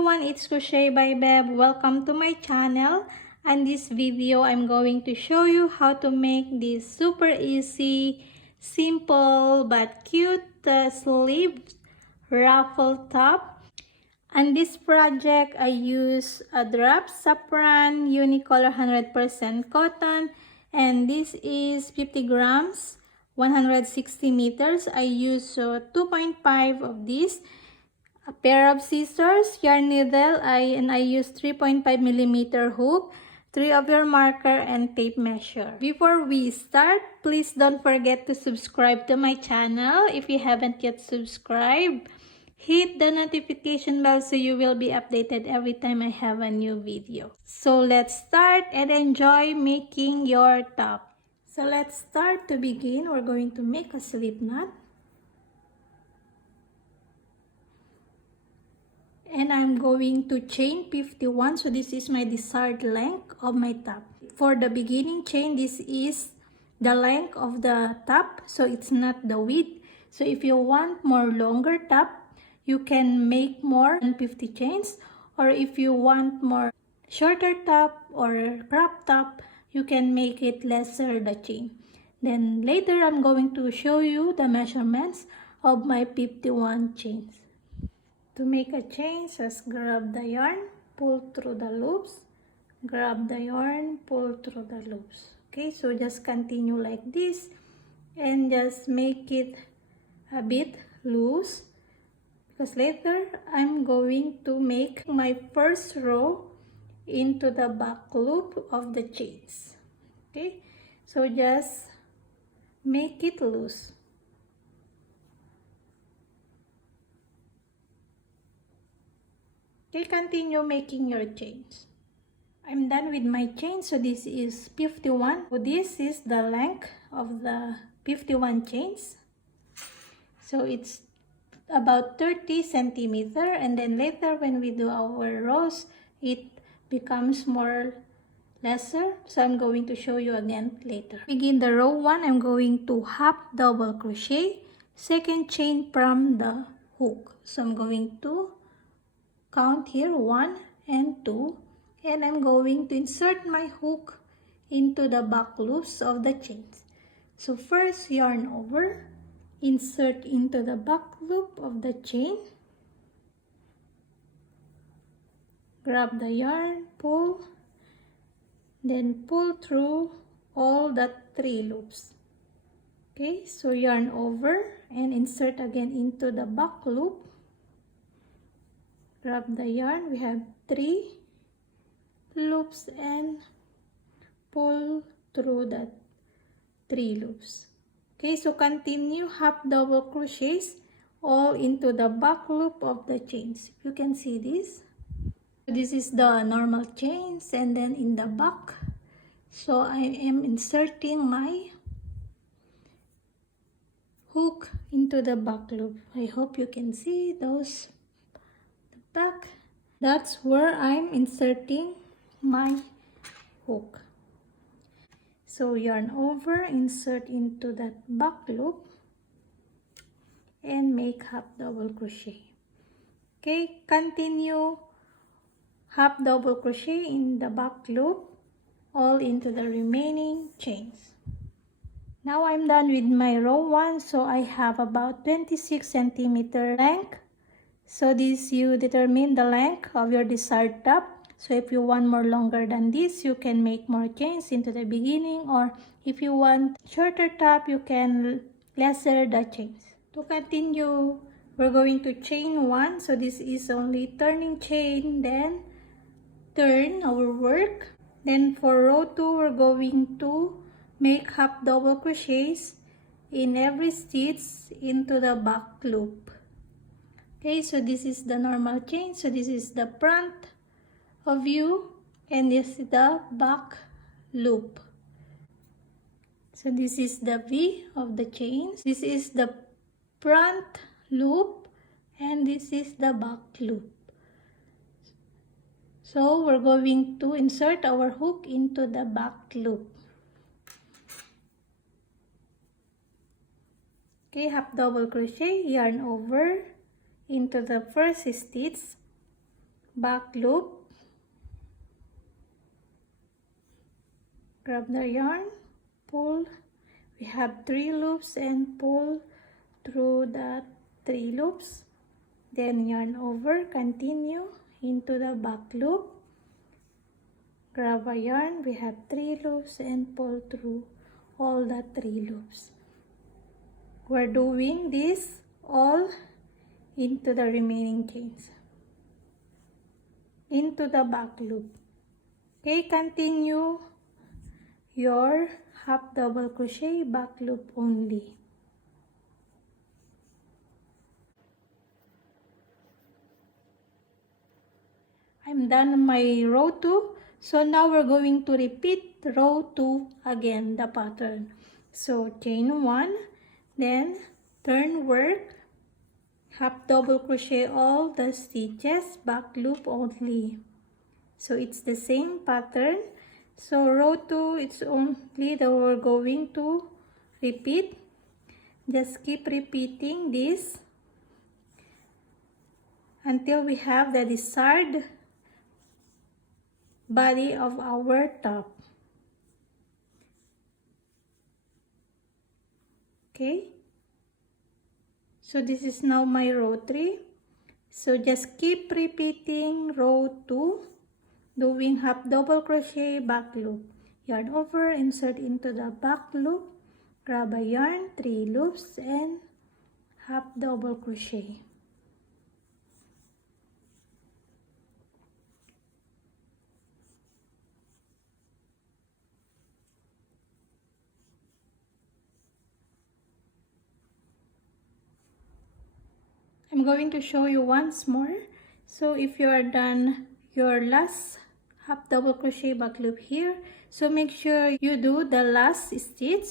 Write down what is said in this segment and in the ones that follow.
everyone, it's Crochet by Beb. Welcome to my channel. And this video, I'm going to show you how to make this super easy, simple but cute sleeve ruffle top. And this project, I use a drop saffron unicolor 100% cotton, and this is 50 grams, 160 meters. I use 2.5 of this. A pair of scissors, yarn needle, and I use 3.5 millimeter hook, 3 of your marker, and tape measure. Before we start, please don't forget to subscribe to my channel if you haven't yet subscribed. Hit the notification bell so you will be updated every time I have a new video. So let's start and enjoy making your top. So let's start. To begin, we're going to make a slip knot. And I'm going to chain 51, so this is my desired length of my top. For the beginning chain, this is the length of the top, so it's not the width. So if you want more longer top, you can make more than 50 chains, or if you want more shorter top or crop top, you can make it lesser the chain. Then later I'm going to show you the measurements of my 51 chains. To make a chain, just grab the yarn, pull through the loops, grab the yarn, pull through the loops. Okay, so just continue like this and just make it a bit loose, because later I'm going to make my first row into the back loop of the chains. Okay, so just make it loose. Okay, continue making your chains. I'm done with my chain, so this is 51. So this is the length of the 51 chains. So it's about 30 centimeter, and then later when we do our rows, it becomes more lesser. So I'm going to show you again later. Begin the row 1, I'm going to half double crochet, second chain from the hook. So I'm going to count here 1 and 2, and I'm going to insert my hook into the back loops of the chains. So first, yarn over, insert into the back loop of the chain, grab the yarn, pull, then pull through all the 3 loops. Okay, so yarn over and insert again into the back loop. Grab the yarn, we have 3 loops and pull through the 3 loops. Okay, so continue half double crochets all into the back loop of the chains. You can see this. This is the normal chains, and then in the back, so I am inserting my hook into the back loop. I hope you can see those. Back, that's where I'm inserting my hook. So yarn over, insert into that back loop and make half double crochet. Okay, continue half double crochet in the back loop all into the remaining chains. Now I'm done with my row 1, so I have about 26 centimeter length. So this, you determine the length of your desired top. So if you want more longer than this, you can make more chains into the beginning, or if you want shorter top, you can lesser the chains. To continue, we're going to chain 1. So this is only turning chain, then turn our work. Then for row 2, we're going to make half double crochets in every stitch into the back loop. Okay, so this is the normal chain. So this is the front of you, and this is the back loop. So this is the V of the chains. This is the front loop, and this is the back loop. So we're going to insert our hook into the back loop. Okay, half double crochet, yarn over into the first stitch, back loop, grab the yarn, pull. We have 3 loops and pull through the 3 loops. Then yarn over, continue into the back loop. Grab a yarn, we have 3 loops and pull through all the 3 loops. We're doing this all into the remaining chains, into the back loop. Okay, continue your half double crochet back loop only. I'm done on my row 2. So now we're going to repeat row 2 again, the pattern. So chain 1, then turn work, half double crochet all the stitches, back loop only. So it's the same pattern. So row 2, it's only that we're going to repeat. Just keep repeating this until we have the desired body of our top. Okay, so this is now my row 3. So just keep repeating row 2, doing half double crochet, back loop, yarn over, insert into the back loop, grab a yarn, 3 loops and half double crochet. I'm going to show you once more. So if you are done your last half double crochet back loop here, so make sure you do the last stitch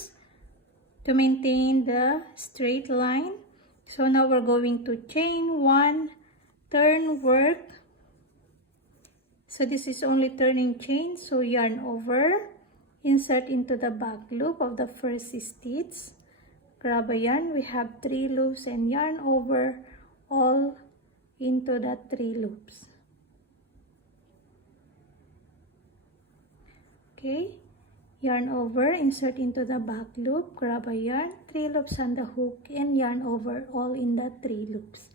to maintain the straight line. So now we're going to chain 1, turn work. So this is only turning chain, so yarn over, insert into the back loop of the first stitch, grab a yarn, we have 3 loops and yarn over all into the 3 loops. Okay, yarn over, insert into the back loop, grab a yarn, 3 loops on the hook and yarn over all in the 3 loops.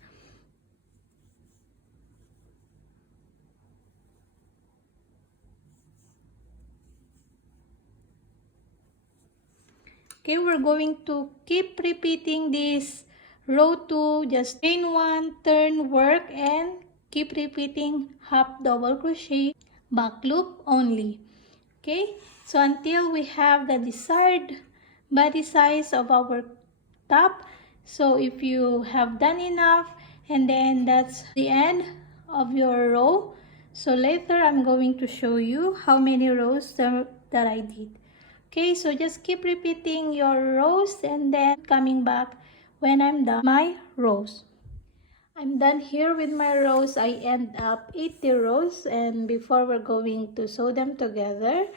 Okay, we're going to keep repeating this row 2, just chain 1, turn work and keep repeating half double crochet, back loop only. Okay, so until we have the desired body size of our top. So if you have done enough, and then that's the end of your row. So later I'm going to show you how many rows that I did. Okay, so just keep repeating your rows and then coming back when I'm done my rows. I'm done here with my rows. I end up 80 rows, and before we're going to sew them together,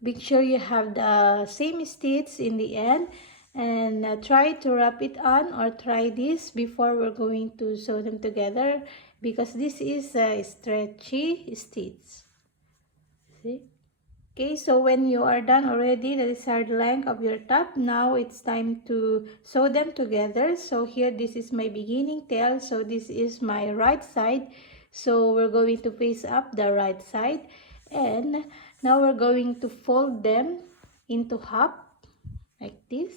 make sure you have the same stitch in the end, and try to wrap it on, or try this before we're going to sew them together, because this is a stretchy stitch. See? Okay, so when you are done already the desired length of your top, now it's time to sew them together. So here, this is my beginning tail, so this is my right side. So we're going to face up the right side, and now we're going to fold them into half like this.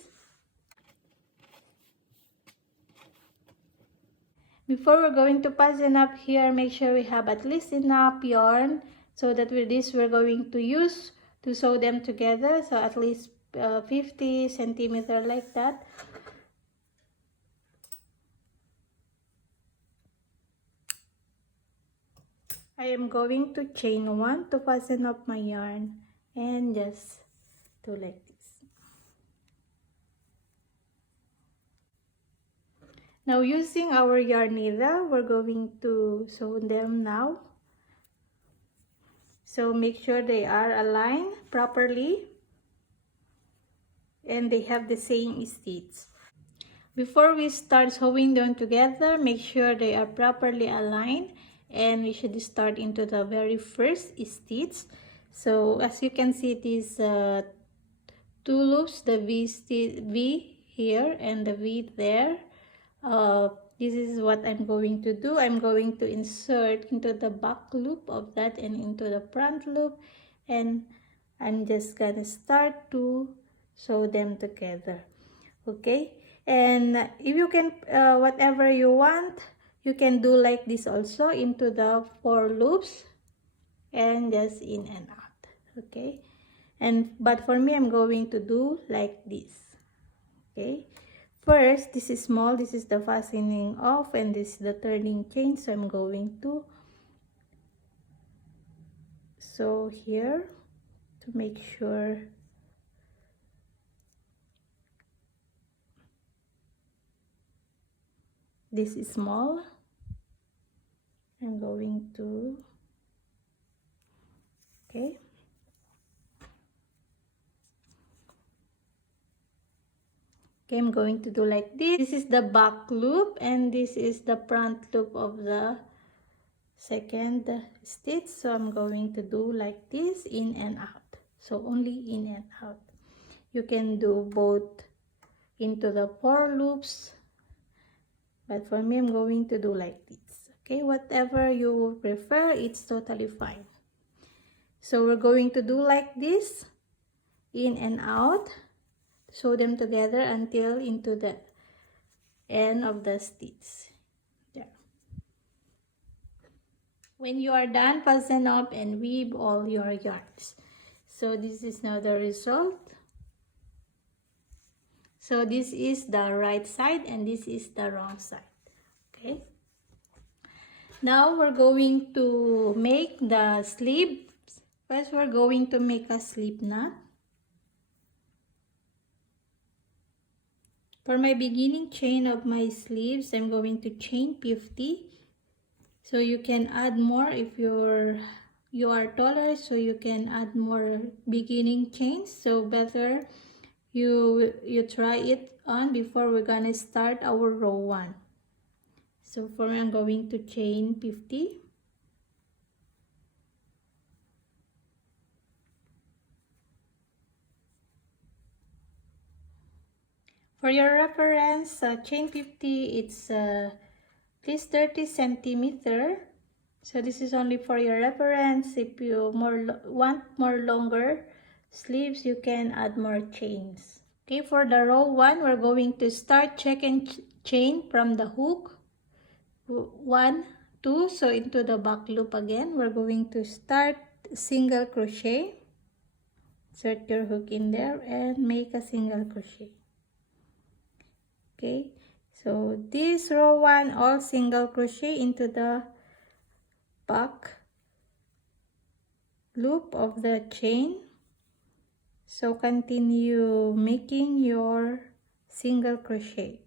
Before we're going to fasten up here, make sure we have at least enough yarn, so that with this we're going to use to sew them together. So at least 50 centimeters like that. I am going to chain 1 to fasten up my yarn, and just do like this. Now using our yarn needle, we're going to sew them now. So make sure they are aligned properly and they have the same stitch. Before we start sewing them together, make sure they are properly aligned and we should start into the very first stitch. So as you can see, it is 2 loops, the V here and the V there. This is what I'm going to do. I'm going to insert into the back loop of that and into the front loop, and I'm just gonna start to sew them together. Okay, and if you can whatever you want, you can do like this also into the 4 loops and just in and out. Okay, but for me, I'm going to do like this. Okay, first, this is small, this is the fastening off, and this is the turning chain. So I'm going to sew here to make sure this is small. I'm going to, okay, I'm going to do like this. This is the back loop and this is the front loop of the second stitch. So I'm going to do like this, in and out. So only in and out. You can do both into the 4 loops, but for me, I'm going to do like this. Okay, whatever you prefer, it's totally fine. So we're going to do like this, in and out. Sew them together until into the end of the stitch. There. When you are done, fasten up and weave all your yarns. So this is now the result. So this is the right side and this is the wrong side. Okay. Now we're going to make the sleeve. First, we're going to make a slip knot. For my beginning chain of my sleeves, I'm going to chain 50. So you can add more if you are taller, so you can add more beginning chains. So better you try it on before we're gonna start our row 1. So for me, I'm going to chain 50. For your reference, chain 50, it's at least 30 centimeter. So this is only for your reference. If you want more longer sleeves, you can add more chains. Okay, for the row 1, we're going to start check and chain from the hook. 1, 2, so into the back loop again. We're going to start single crochet. Insert your hook in there and make a single crochet. Okay, so this row 1, all single crochet into the back loop of the chain. So continue making your single crochet.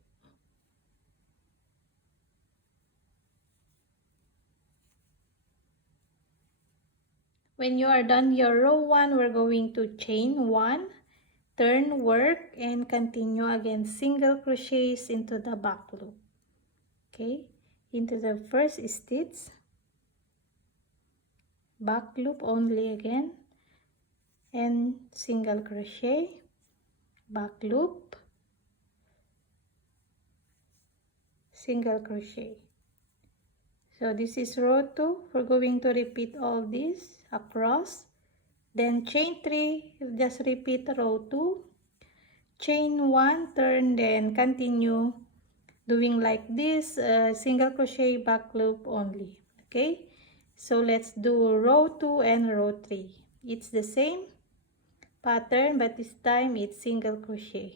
When you are done your row 1, we're going to chain 1, turn, work, and continue again single crochets into the back loop. Okay, into the first stitch, back loop only again, and single crochet, back loop, single crochet. So this is row 2. We're going to repeat all this across. Then chain 3, just repeat row 2. Chain 1, turn, then continue doing like this, single crochet, back loop only. Okay, so let's do row 2 and row 3. It's the same pattern, but this time it's single crochet.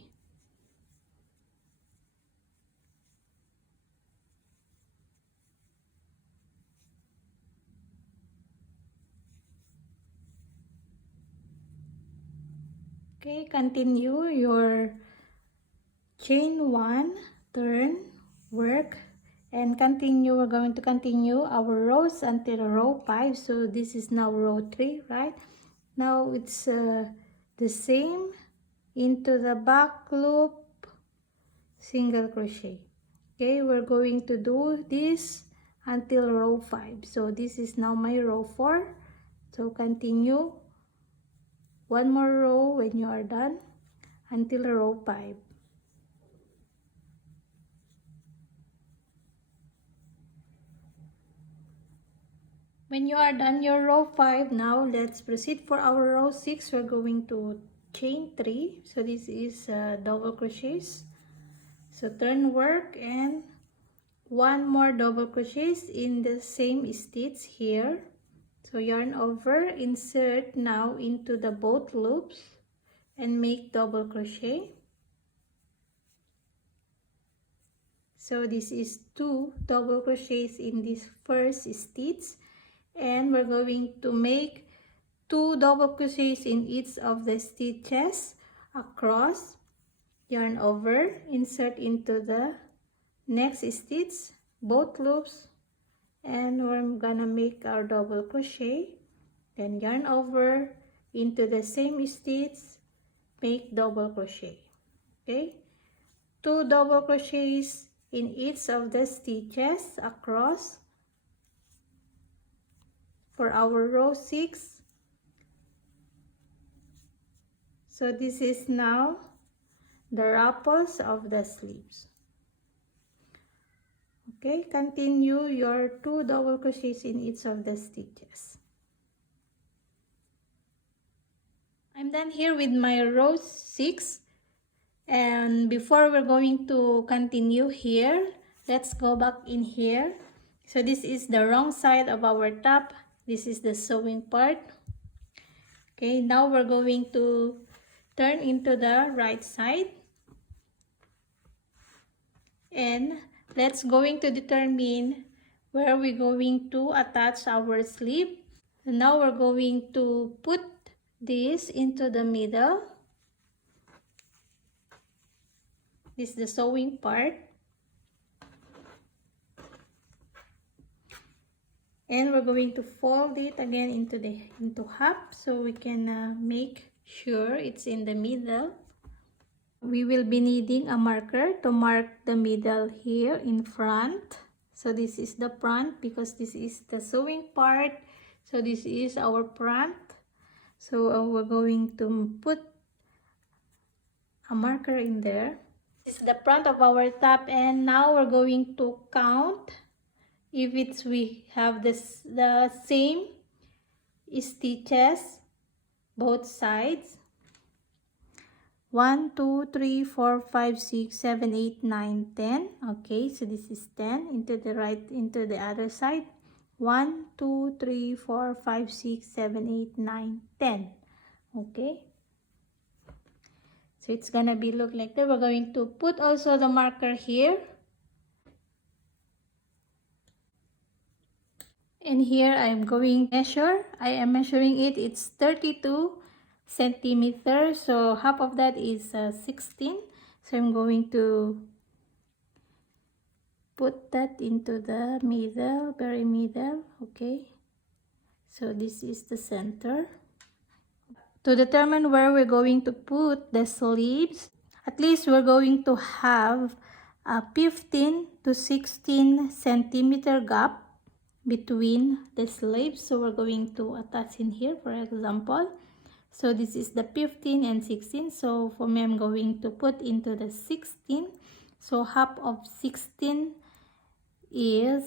Okay, continue your chain 1, turn, work, and continue. We're going to continue our rows until row 5. So this is now row 3, right? Now it's the same, into the back loop, single crochet. Okay, we're going to do this until row 5. So this is now my row 4. So continue one more row when you are done until row 5. When you are done your row 5, now let's proceed for our row 6. We're going to chain 3. So this is double crochets. So turn work and one more double crochets in the same stitch here. So yarn over, insert now into the both loops and make double crochet. So this is 2 double crochets in this first stitch, and we're going to make 2 double crochets in each of the stitches across. Yarn over, insert into the next stitch, both loops, and we're gonna make our double crochet. Then yarn over into the same stitch, make double crochet. Okay, 2 double crochets in each of the stitches across for our row 6. So this is now the ruffles of the sleeves. Okay, continue your 2 double crochets in each of the stitches. I'm done here with my row 6, and before we're going to continue here, let's go back in here. So this is the wrong side of our top. This is the sewing part. Okay, now we're going to turn into the right side, and let's going to determine where we're going to attach our sleeve. So now we're going to put this into the middle. This is the sewing part, and we're going to fold it again into half so we can make sure it's in the middle. We will be needing a marker to mark the middle here in front. So this is the front because this is the sewing part. So this is our front. So we're going to put a marker in there. This is the front of our top, and now we're going to count if we have the same stitches both sides. 1 2 3 4 5 6 7 8 9 10. Okay, so this is 10 into the right, into the other side. 1 2 3 4 5 6 7 8 9 10. Okay, so it's gonna be look like that. We're going to put also the marker here, and here I am measuring it. It's 32 centimeters, so half of that is 16. So I'm going to put that into the middle, very middle. Okay, so this is the center. To determine where we're going to put the sleeves, at least we're going to have a 15 to 16 centimeter gap between the sleeves. So we're going to attach in here, for example. So this is the 15 and 16. So for me, I'm going to put into the 16. So half of 16 is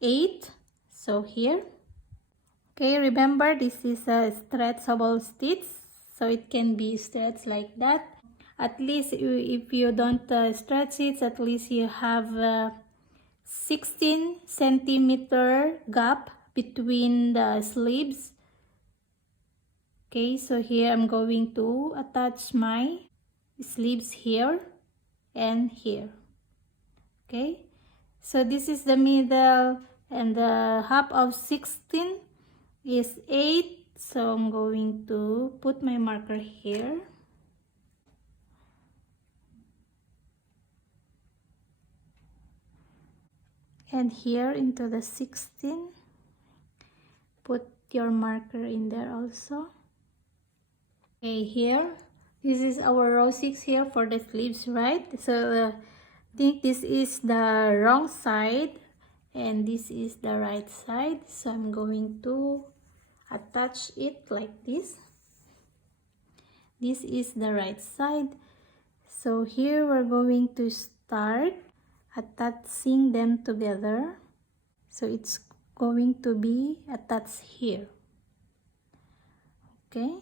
8. So here. Okay, remember this is a stretchable stitch. So it can be stretched like that. At least if you don't stretch it, at least you have 16 centimeter gap between the sleeves. Okay, so here I'm going to attach my sleeves here and here. Okay, so this is the middle, and the half of 16 is 8. So I'm going to put my marker here. And here into the 16, put your marker in there also. Okay, here, this is our row 6 here for the sleeves, right? So I think this is the wrong side, and this is the right side. So I'm going to attach it like this. This is the right side. So here we're going to start attaching them together. So it's going to be attached here. Okay,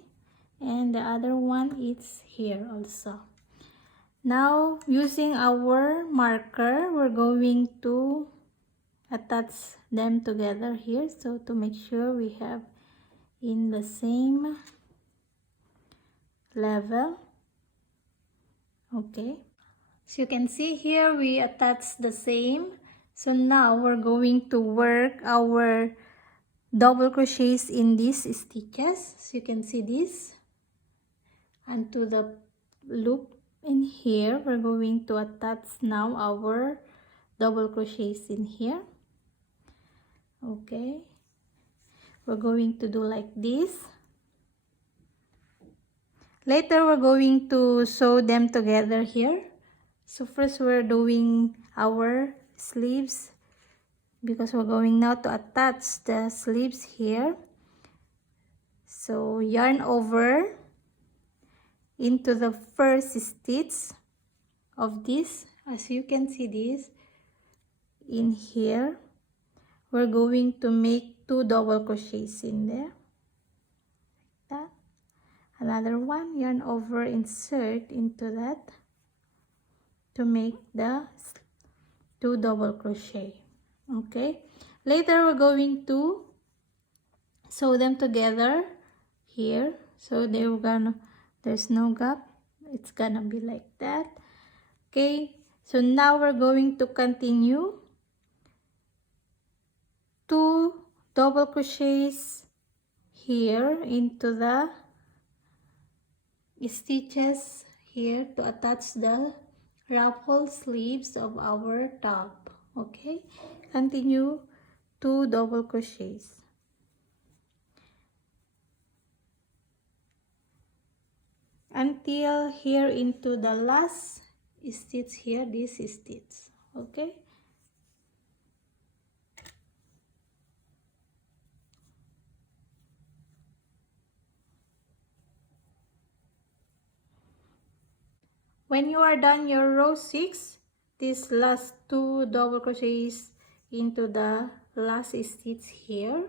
and the other one is here also. Now using our marker, we're going to attach them together here, so to make sure we have in the same level. Okay, so you can see here we attach the same. So now we're going to work our double crochets in these stitches. So you can see this, and to the loop in here we're going to attach now our double crochets in here. Okay, we're going to do like this. Later we're going to sew them together here. So first we're doing our sleeves, because we're going now to attach the sleeves here. So yarn over into the first stitch of this. As you can see this in here, we're going to make 2 double crochets in there like that. Another one, yarn over, insert into that to make the 2 double crochet. Okay, later we're going to sew them together here, so there's no gap, it's gonna be like that. Okay, so now we're going to continue 2 double crochets here into the stitches here to attach the ruffle sleeves of our top. Okay, continue 2 double crochets until here into the last stitch here, this stitch. Okay, when you are done your row 6, this last 2 double crochets into the last stitch here.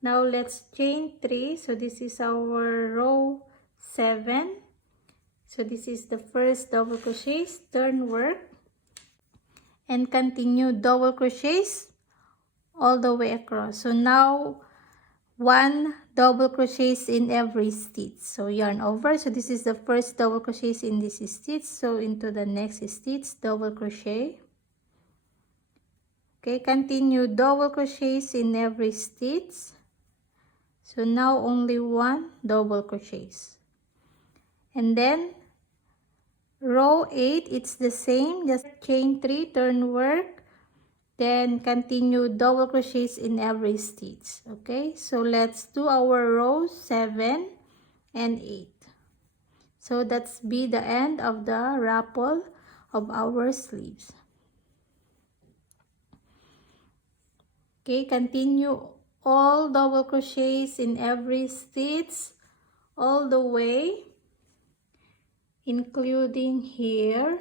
Now let's chain 3. So this is our row 7. So this is the first double crochets, turn work, and continue double crochets all the way across. So now 1 double crochets in every stitch. So yarn over. So this is the first double crochets in this stitch. So into the next stitch, double crochet. Okay, continue double crochets in every stitch. So now only 1 double crochets. And then row 8, it's the same, just chain 3, turn work, then continue double crochets in every stitch. Okay, so let's do our row 7 and 8. So that's be the end of the ruffle of our sleeves. Okay, continue all double crochets in every stitch all the way, including here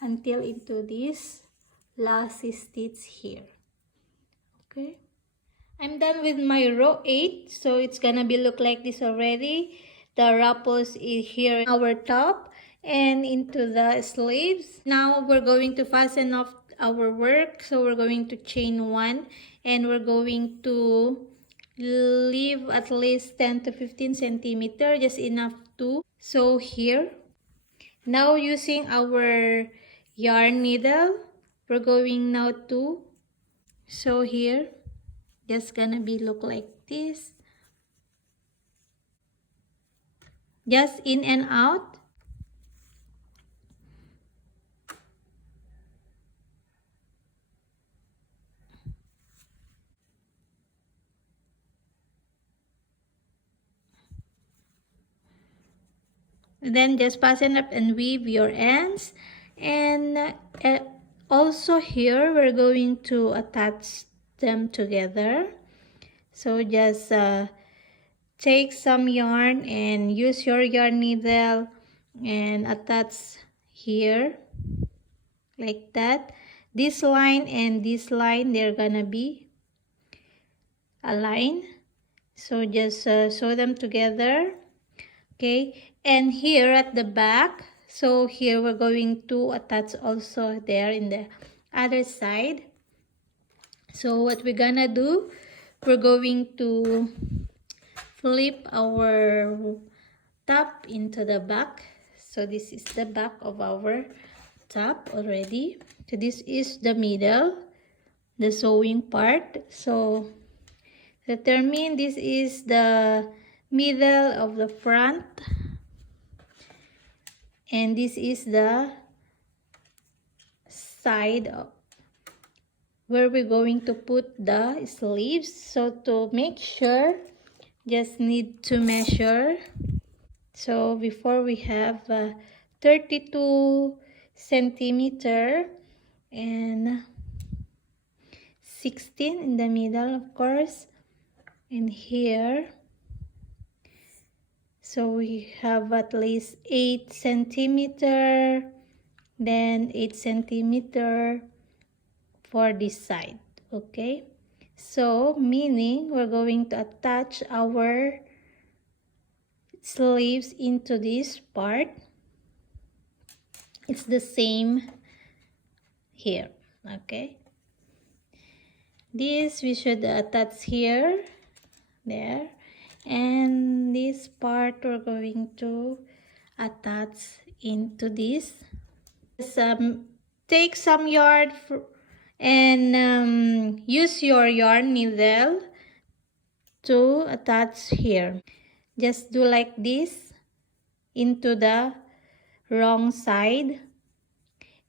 until into this last stitch here. Okay, I'm done with my row 8, so it's gonna be look like this already. The ruffles is here in our top and into the sleeves. Now we're going to fasten off our work, so we're going to chain 1 and we're going to leave at least 10 to 15 centimeter, just enough to sew here. Now using our yarn needle, we're going now to sew here. Just gonna be look like this. Just in and out. Then just fasten up and weave your ends, and Also here we're going to attach them together. So just take some yarn and use your yarn needle and attach here like that. This line and this line, they're gonna be aligned. So just sew them together. Okay, and here at the back, so here we're going to attach also there in the other side. So what we're gonna do, we're going to flip our top into the back. So this is the back of our top already. So this is the middle, the sewing part. So determine this is the middle of the front, and this is the side where we're going to put the sleeves. So to make sure, just need to measure. So before we have 32 centimeter and 16 in the middle, of course, and here, so we have at least 8 centimeter, then 8 centimeter for this side. Okay, so meaning we're going to attach our sleeves into this part. It's the same here. Okay, this we should attach here, there, and this part we're going to attach into this. Just take some yarn and use your yarn needle to attach here. Just do like this into the wrong side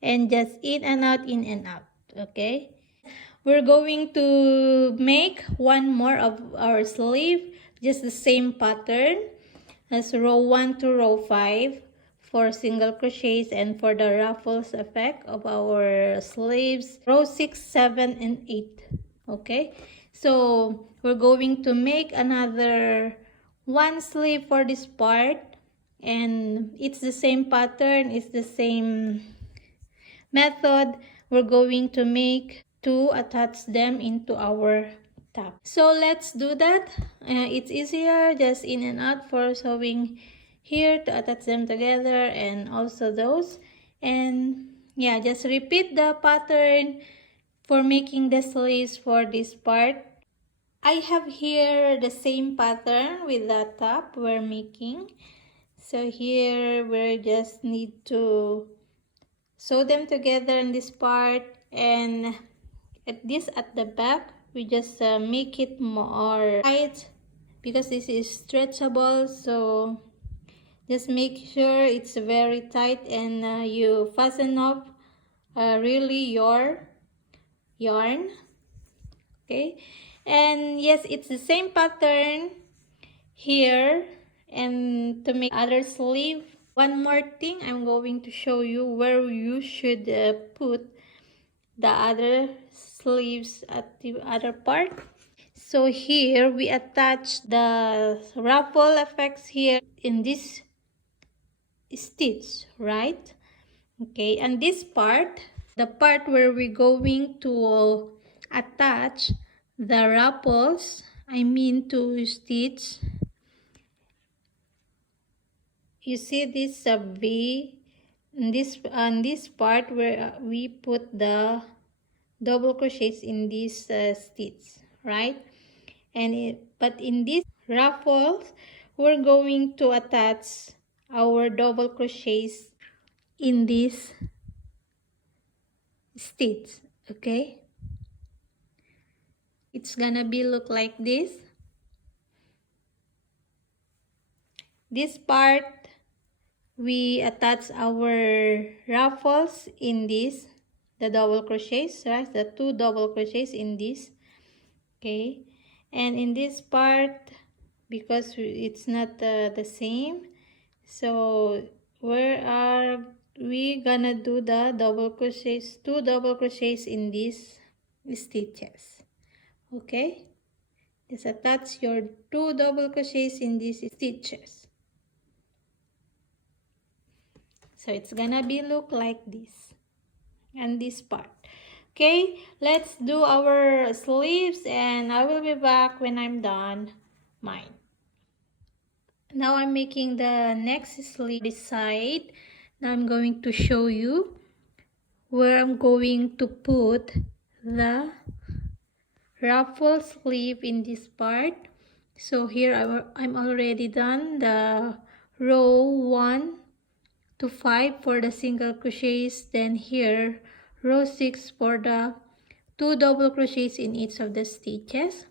and just in and out, in and out. Okay, we're going to make one more of our sleeve, just the same pattern as row 1 to row 5 for single crochets, and for the ruffles effect of our sleeves, row 6, 7 and 8. Okay, so we're going to make another one sleeve for this part, and it's the same pattern, it's the same method. We're going to make to attach them into our top. So let's do that. It's easier just in and out for sewing here to attach them together, and also those. And yeah, just repeat the pattern for making the sleeves for this part. I have here the same pattern with the top we're making. So here we just need to sew them together in this part, and at the back we just make it more tight because this is stretchable. So just make sure it's very tight, and you fasten up really your yarn. Okay, and yes, it's the same pattern here. And to make other sleeve, one more thing, I'm going to show you where you should put the other sleeves at the other part. So here we attach the ruffle effects here in this stitch, right? Okay, and this part, the part where we're going to attach the ruffles, I mean to stitch, you see this V, on this part where we put the double crochets in this stitch, right? But in this ruffles, we're going to attach our double crochets in this stitch. Okay, it's gonna be look like this part. We attach our ruffles in this, the double crochets, right? The 2 double crochets in this. Okay, and in this part, because it's not the same, so we gonna do the double crochets, 2 double crochets in these stitches. Okay, just attach your 2 double crochets in these stitches. So it's gonna be look like this and this part. Okay, let's do our sleeves and I will be back when I'm done mine. Now I'm making the next sleeve this side. Now I'm going to show you where I'm going to put the ruffle sleeve in this part. So here I'm already done the row 1 to 5 for the single crochets, then here row 6 for the 2 double crochets in each of the stitches.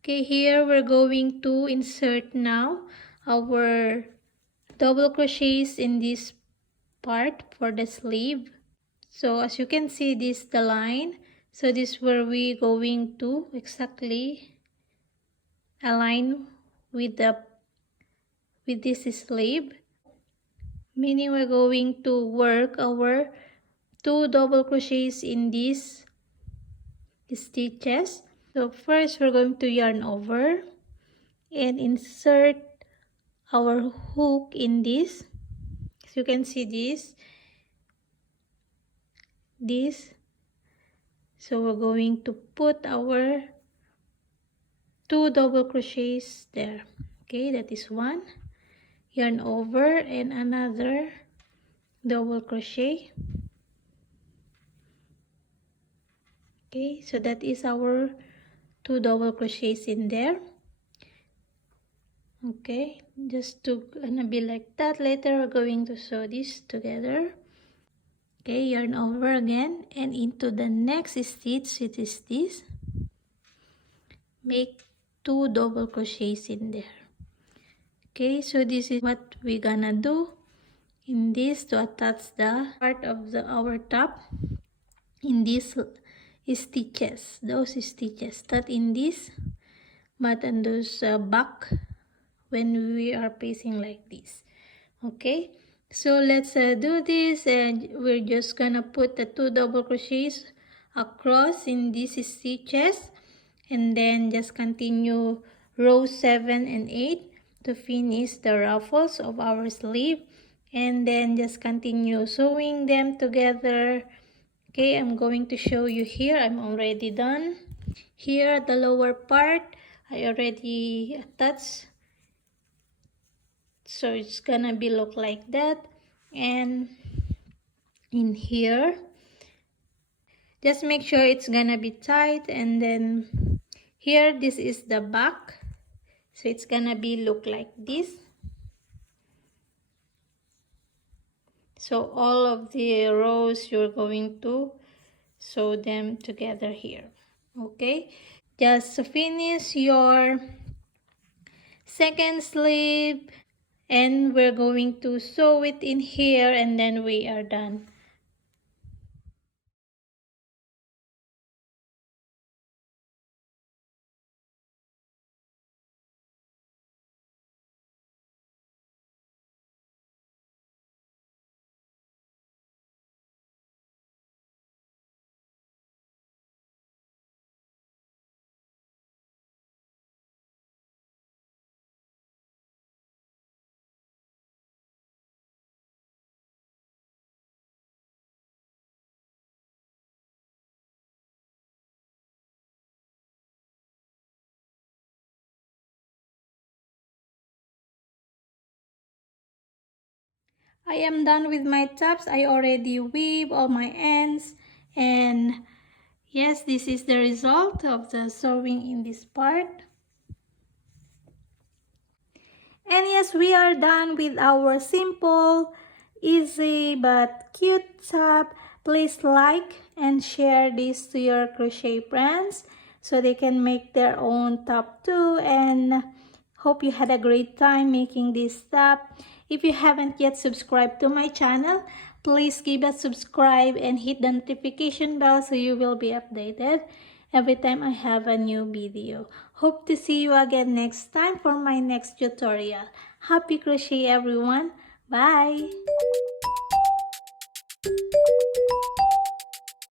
Okay, here we're going to insert now our double crochets in this part for the sleeve. So as you can see, this the line. So this is where we going to exactly align with this sleeve, meaning we're going to work our 2 double crochets in these stitches. So first we're going to yarn over and insert our hook in this. As you can see this. So we're going to put our 2 double crochets there. Okay, that is one. Yarn over and another double crochet. Okay, so that is our 2 double crochets in there. Okay, just to gonna be like that. Later we're going to sew this together. Okay, yarn over again and into the next stitch, it is this. Make 2 double crochets in there. Okay, so this is what we're gonna do in this to attach the part of our top in these stitches, those stitches, not in this but on those back when we are placing like this. Okay, so let's do this, and we're just gonna put the 2 double crochets across in these stitches and then just continue row 7 and 8 to finish the ruffles of our sleeve, and then just continue sewing them together. Okay, I'm going to show you here. I'm already done. Here, the lower part, I already attached. So it's gonna be look like that. And in here, just make sure it's gonna be tight. And then here, this is the back. So it's gonna be look like this. So all of the rows, you're going to sew them together here. Okay, just to finish your second sleeve, and we're going to sew it in here, and then we are done. I am done with my tops. I already weave all my ends, and yes, this is the result of the sewing in this part. And yes, we are done with our simple, easy but cute top. Please like and share this to your crochet friends so they can make their own top too, and hope you had a great time making this top. If you haven't yet subscribed to my channel, please give a subscribe and hit the notification bell so you will be updated every time I have a new video. Hope to see you again next time for my next tutorial. Happy crochet everyone! Bye!